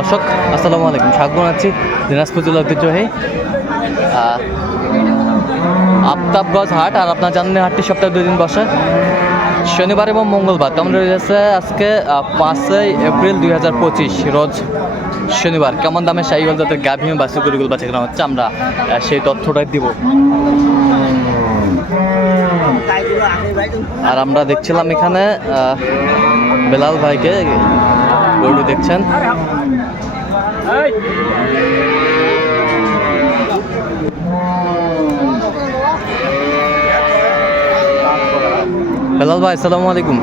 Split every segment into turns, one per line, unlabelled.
দর্শক, আসসালামু আলাইকুম। স্বাগত জানাচ্ছি দিনাজপুর জেলা ঐতিহ্যবাহী আফতাবগঞ্জ হাট আর আপনার জানেন হাটটি সপ্তাহে দুই দিন বসে। শনিবার এবং মঙ্গলবার, তেমন রয়েছে আজকে পাঁচই এপ্রিল দুই হাজার পঁচিশ, রোজ শনিবার। কেমন দামে সাইকেল যাদের গাভী বাসি গরুগুলো বাঁচা কেনা হচ্ছে, আমরা সেই তথ্যটাই দিব। আর আমরা দেখছিলাম এখানে বেলাল ভাইকে, গরু দেখছেন। বেলাল ভাই আসসালামু আলাইকুম।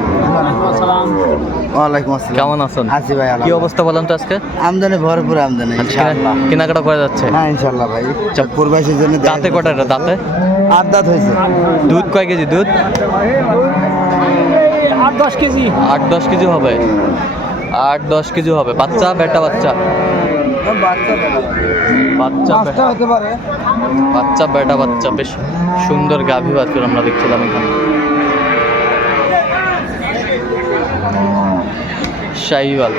ওয়ালাইকুম আসসালাম।
কেমন আছেন?
আছি ভাই
কি অবস্থা বলেন তো আজকে?
আমদানি ভরপুর আমদানি ইনশাআল্লাহ।
কেনাকাটা করা যাচ্ছে?
হ্যাঁ ইনশাআল্লাহ ভাই। পূর্বাসীর জন্য
দাঁতে কটা দাঁতে?
আট দাঁত হয়েছে।
দুধ কয় কেজি দুধ?
আট দশ কেজি।
আট দশ কেজি হবে। আট দশ কেজি হবে। বাচ্চা বেটা বাচ্চা? বাচ্চা
পাঁচটা হতে পারে।
বাচ্চা বেটা বাচ্চা বেশ সুন্দর গাভী বাছুর আমরা দেখছিলাম এখানে। শাহিওয়াল।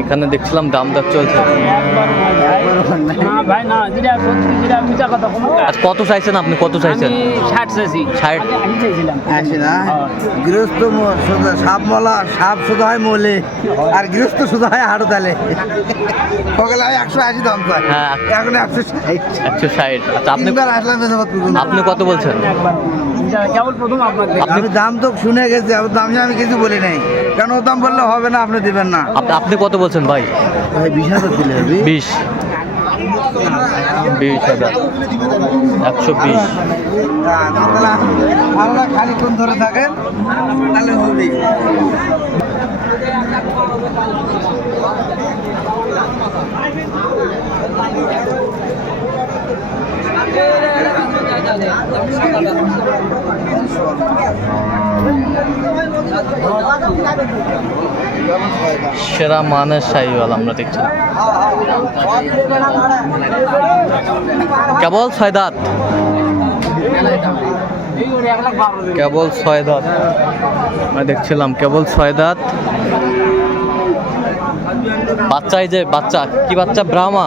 এখানে দেখছিলাম দাম দর চলছে। আজ কত চাইছেন আপনি? কত চাইছেন?
ষাট চাইছি।
ষাট?
না?
হ্যাঁ।
গৃহস্থ সাপ মলা সাপ শুধু হয় মোলে আর গৃহস্থ শুধু হয় হাড়ো তালে। সকালে হয় একশো আশি দাম চাই
হ্যাঁ।
এখন একশো ষাট।
একশো ষাট। আচ্ছা আপনি আপনি কত বলছেন?
কেবল প্রথম
আমি দাম তো শুনে গেছি আর দাম আমি কিছু বলি নাই। কেন ও দাম বললে হবে না আপনি দিবেন না।
আপনি কত বলছেন ভাই?
ভাই বিশ হাজার দিলে
বিশ। বিশ হাজার। একশো বিশ।
খানিক্ষণ ধরে থাকেন তাহলে হবে।
সেরা মানের শাহিওয়াল আমরা দেখছি। কেবল ছয় দাঁত। কেবল ছয় দাঁত। আমরা দেখছিলাম কেবল ছয় দাঁত। বাচ্চা এই যে বাচ্চা, কি বাচ্চা? ব্রাহ্মা।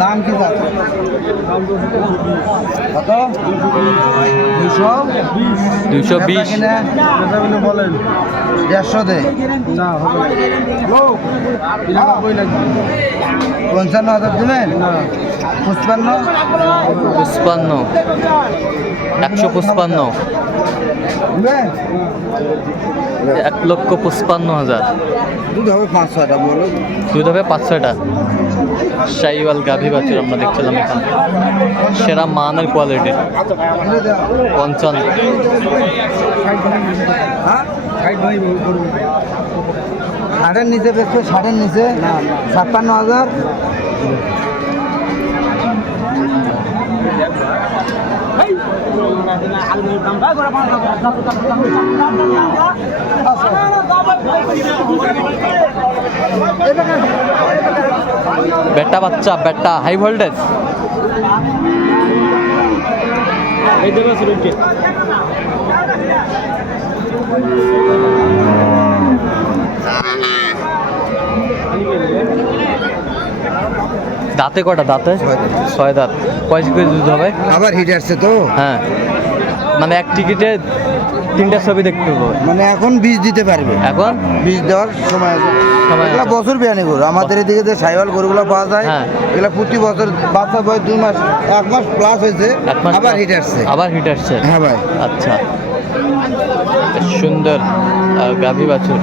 দাম কি কত? দুশো?
দুইশো বিশ।
বলেন। দেড়শো দে। পঞ্চান্ন হাজার দেবেন? পঁচপান্ন?
পুষ্পান্ন একশো পুষ্পান্ন এক লক্ষ পুষ্পান্ন হাজার।
দুধ হবে পাঁচ ছয়টা বলো
দুধ হবে পাঁচ ছয়টা। শাহিওয়াল গাভী বাছুর আমরা দেখছিলাম এখানে। সেরা মানের কোয়ালিটি পঞ্চান্ন।
হ্যাঁ ষাটের নিচে বেচবে ষাটের নিচে। ছাপ্পান্ন হাজার।
বেটা বাচ্চা বেটা হাই ভোল্টেজ দাঁতে কটা দাঁতে?
ছয় দাঁত।
ছয় দাঁত। কয় কেজি দুধ হবে?
আবার হিট আসছে তো।
হ্যাঁ। মানে এক টিকিটে তিনটা ছবি দেখতে পাবো।
মানে এখন বীজ দিতে পারবে।
এখন?
বীজ দেওয়ার সময় আছে। এগুলা বছর বিয়ানি গরু। আমাদের এদিকে যে সাইওয়াল গরুগুলো পাওয়া যায়
হ্যাঁ।
এগুলা প্রতি বছর বাচ্চা বয়স দুই মাস এক মাস প্লাস হয়েছে আবার হিট আসছে।
আবার হিট আসছে?
হ্যাঁ ভাই।
আচ্ছা। সুন্দর। গাভী বাছুর।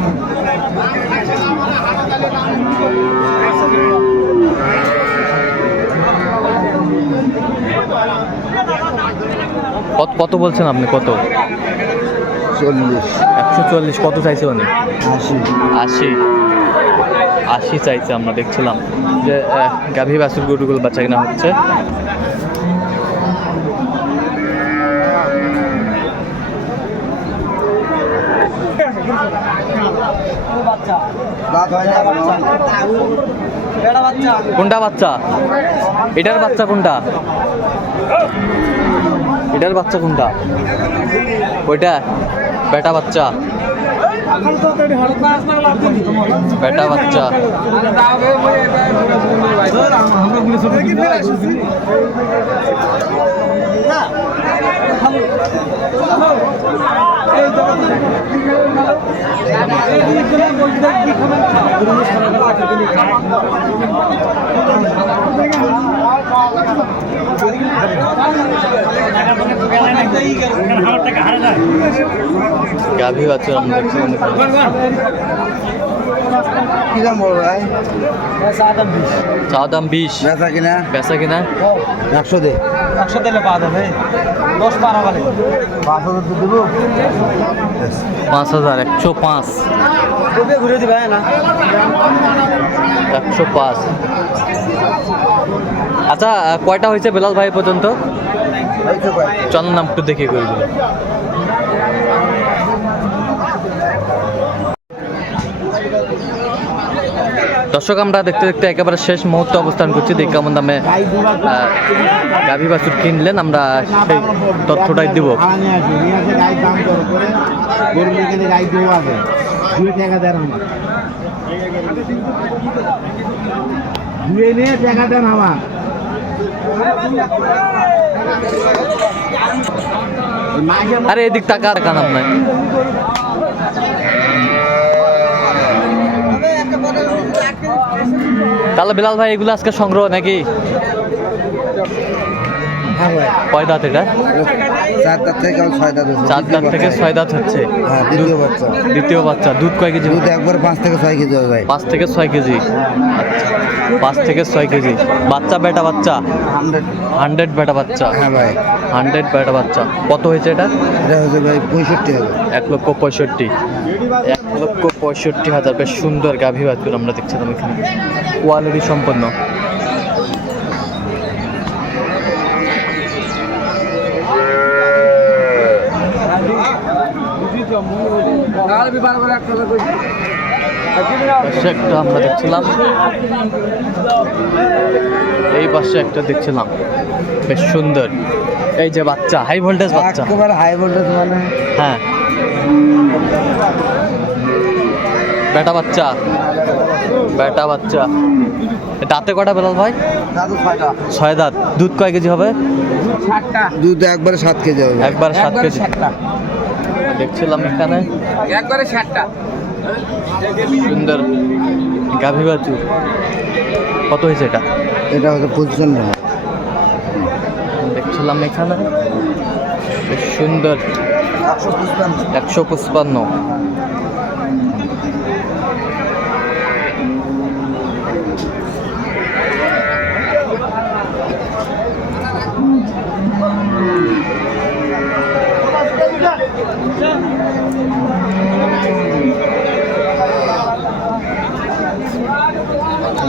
কত কত বলছেন আপনি? কত?
চল্লিশ।
একশো চল্লিশ কত চাইছে উনি?
আশি।
আশি। আশি চাইছে আমরা দেখছিলাম যে গাভী বাছুর গরুগুলো বাচ্চা কিনা হচ্ছে। কোনটা বাচ্চা? এটার বাচ্চা কোনটা? এটার বাচ্চা কোনটা? ওইটা বেটা বাচ্চা। বেটা বাচ্চা। গাভী বাচ্চা আমরা এখানে।
কি দাম বড় ভাই?
চা দাম বিশ।
বেচা কিনা?
বেচা কিনা?
একশো দে।
একশো দিলে পাওয়া যাবে। দশ বারো গেলে
পাঁচ হাজার তো দেবো।
পাঁচ হাজার একশো পাঁচ।
ঘুরে দিবে না?
একশো পাঁচ। আচ্ছা কয়টা হয়েছে বেলাল ভাই পর্যন্ত? চল নাম একটু দেখে করে। দিল দর্শক আমরা দেখতে দেখতে একেবারে শেষ মুহূর্তে অবস্থান করছি। দেখি কেমন দামে গাভী বাছুর কিনলেন। আমরা সেই তথ্যটাই দিব।
টাকা আমার
আরে এদিক টাকা টাকা নাম নাই? তাহলে বিলাল ভাই এগুলো আজকে সংগ্রহ নাকি?
হ্যাঁ
কয় দাঁত এটা?
চার দাঁত থেকে ছয় দাঁত হচ্ছে।
চার দাঁত থেকে ছয় দাঁত হচ্ছে।
হ্যাঁ দ্বিতীয় বাচ্চা।
দ্বিতীয় বাচ্চা। দুধ কয় কেজি
দুধ একবার পাঁচ থেকে ছয় কেজি হবে ভাই
পাঁচ থেকে ছয় কেজি। আচ্ছা। পাঁচ থেকে ছয় কেজি। বাচ্চা বেটা বাচ্চা?
হান্ড্রেড।
হান্ড্রেড বেটা বাচ্চা।
হ্যাঁ ভাই।
হান্ড্রেড বেটা বাচ্চা। কত হয়েছে এটা?
এটা হচ্ছে ভাই পঁয়ষট্টি হবে।
এক লক্ষ পঁয়ষট্টি। এক লক্ষ পঁয়ষট্টি হাজার। বেশ সুন্দর গাভী বাছুর আমরা দেখছিলাম এখানে। কোয়ালিটি সম্পন্ন পাশে একটা আমরা দেখছিলাম। এই পাশে একটা দেখছিলাম। বেশ সুন্দর। এই যে বাচ্চা হাই ভোল্টেজ বাচ্চা।
একেবারে হাই ভোল্টেজ মানে?
হ্যাঁ। বেটা বাচ্চা। বেটা বাচ্চা। দাঁতে কটা বেলাল ভাই? ছয় দাঁত। দুধ কয় কেজি হবে?
দুধ একবারে সাত কেজি হবে।
একবার সাত কেজি। দেখছিলাম এখানে।
একবারে ষাটটা
সুন্দর গাভী বাচু কত হয়েছে এটা?
এটা হচ্ছে পঁচিশজন
দেখছিলাম এখানে। সুন্দর।
একশো পঁচপান্ন।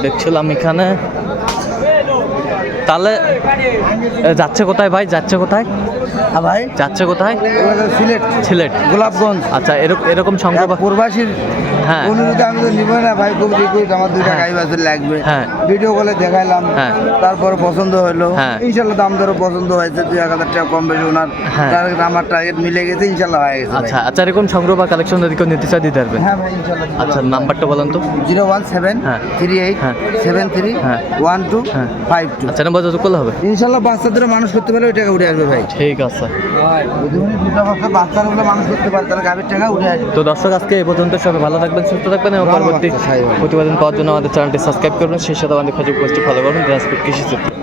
দেখছিলাম এখানে। তাহলে যাচ্ছে কোথায় ভাই? যাচ্ছে কোথায়?
হ্যাঁ ভাই
যাচ্ছে কোথায়
সিলেট
সিলেট
গোলাপগঞ্জ
আচ্ছা এরকম এরকম সংখ্যা
প্রবাসীর
হ্যাঁ
অনুরোধে আমি তো নিব না ভাই খুব রিকোয়েস্ট আমার দুইটা
হ্যাঁ।
গাই বাছুর লাগবে
হ্যাঁ।
ভিডিও কলে দেখাইলাম
হ্যাঁ।
তারপরে পছন্দ হলো
হ্যাঁ।
ইনশাল্লাহ দাম দরও পছন্দ হয়েছে দুই এক হাজার টাকা কম বেশি ওনার
হ্যাঁ।
টার্গেট আমার টার্গেট মিলে গেছে ইনশাল্লাহ হয়ে গেছে
আচ্ছা আচ্ছা এরকম সংগ্রহ বা কালেকশন যদি কেউ নিতে চায় দিতে পারবেন
হ্যাঁ ভাই ইনশাল্লাহ
আচ্ছা নাম্বারটা বলেন তো
জিরো ওয়ান সেভেন
হ্যাঁ।
থ্রি এইট
হ্যাঁ।
সেভেন থ্রি
হ্যাঁ।
ওয়ান টু
হ্যাঁ।
ফাইভ টু
আচ্ছা নাম্বার যত করলে হবে
ইনশাল্লাহ বাচ্চাদের মানুষ করতে পারলে ওই টাকা উঠে আসবে ভাই
ঠিক আছে
যদি উনি দুটা বাচ্চা বাচ্চাগুলো মানুষ করতে পারে তাহলে গাভীর টাকা উঠে আসবে।
তো দর্শক আজকে এ পর্যন্ত সবাই ভালো থাকবেন সুস্থ থাকবেন এবং পরবর্তী প্রতিবেদন পাওয়ার জন্য আমাদের চ্যানেলটি সাবস্ক্রাইব করবেন সেই সাথে আমাদের ফেসবুক পোস্টটি ফলো করবেন দিনাজপুর কৃষি চিত্র।